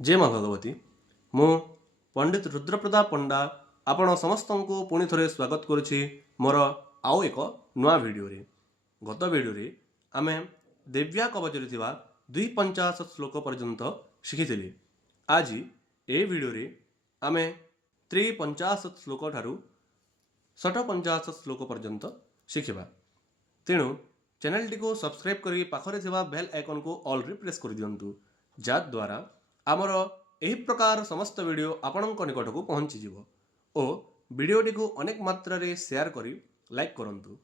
जय माँ भगवती। मु पंडित रुद्रप्रताप पंडा आपण समस्त को पुणी थे स्वागत करुच्ची मोर आउ एक नुआ भिडियो। गत भिडियो आमे दिव्या कवच 250 श्लोक पर्यंत शिखी। आज ए भिडियो आमे 350 श्लोक ठारू 650 श्लोक पर्यंत शिखा। तेणु चैनल टी को सब्सक्राइब करी पाखरे थिबा बेल आइकन को ऑल रे प्रेस कर दियंतु, जद्वारा आमर एही प्रकार समस्त वीडियो आपणक निकट को पहुँची जिवो ओ वीडियोटी को अनेक मात्रा रे शेयर करी लाइक करंतु।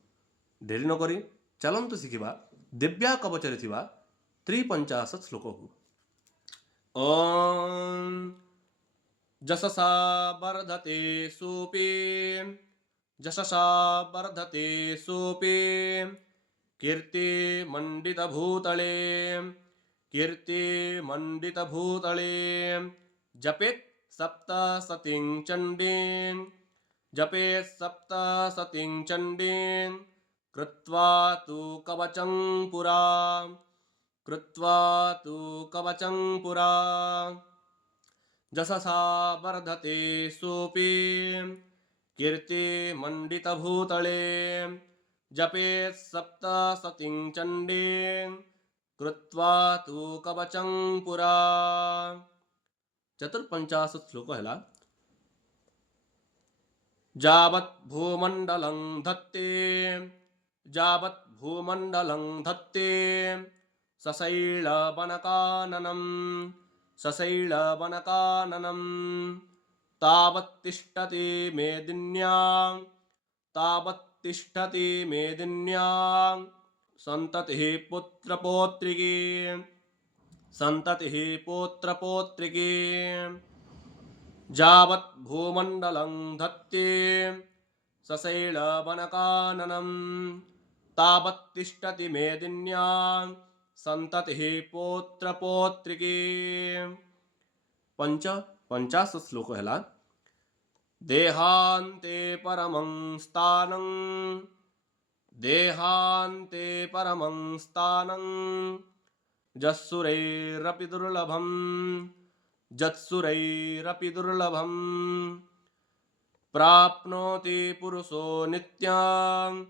देरी न करी चलंतु शिखिबा दिव्या कवच रे थिबा 350 श्लोक को। ओम जससा वर्धते सोपि जससा वर्धते सोपि कीर्ति मंडित भूतले कीर्ति मंडित भूतले जपेत सप्तशतीं चंडीं जपेत सप्तशतीं चंडीं कृत्वा तु कवचं पुरा कृत्वा तु कवचं पुरा जससा वर्धते सोपि कीर्ति मंडित भूतले जपेत सप्तशतीं चंडीं कृत्वा तु कवचं पुरा। 450 श्लोक है। जावत् भूमंडलं धत्ते जावत् भूमंडलं धत्ते सशैलवनकाननं सशैलवनकाननं तावत् तिष्ठति मेदिन्यां तावत् तिष्ठति मेदिन्यां संततिः पुत्रपौत्रिकी संततिः पौत्रपौत्रिकी। जावत् भूमंडलं धत्ते सशैलवनकाननं तावत् तिष्ठति मेदिन्यां संततिः पौत्रपौत्रिकी। 50 श्लोक है। देहान्ते परमं स्थानं देहान्ते परमं स्थानं जत्सुरैरपि दुर्लभं जत्सुरैरपि दुर्लभं प्राप्नोति पुरुषो नित्यं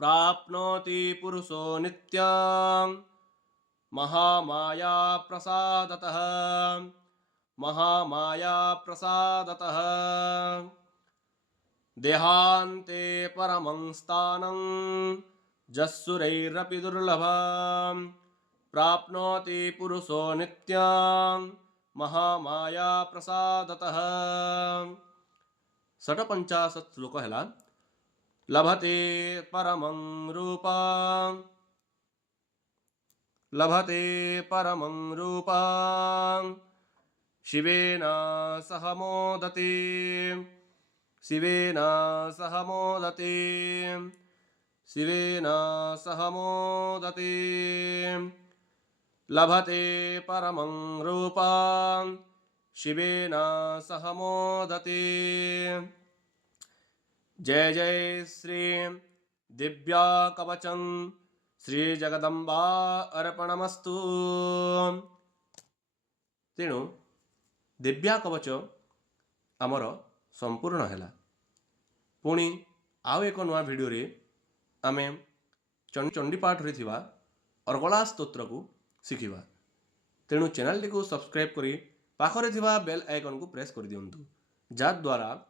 प्राप्नोति पुरुषो नित्यं महामाया प्रसादतः महामाया प्रसादतः। देहान्ते परमं स्थानं जत्सुरैरपि दुर्लभं प्राप्नोति पुरुषो नित्यं महामाया प्रसादतः। 56 श्लोक है। लभते परमं रूपं लभते परमं रूपं शिवेन सह मोदते शिवेन सह मोदते शिवेन सह मोदते। लभते परमं रूपं शिवेन सह मोदते। जय जय श्री दिव्या कवचं श्री जगदम्बा अर्पणमस्तु। तेणु दिव्या कवच आमर संपूर्ण है। पुणी आउ एक नुआ भिडियो रे आमे चंडीपाठ रे थिबा अर्गला स्तोत्र को शिखिबा। तेणु चैनल टी को सब्सक्राइब करी पाखरे थिबा बेल आइकन को प्रेस कर दियंतु, जद्वारा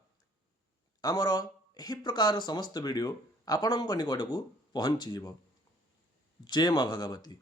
आमर एही प्रकार समस्त वीडियो आपणक निकट को पहुँची जिवो। जय माँ भगवती।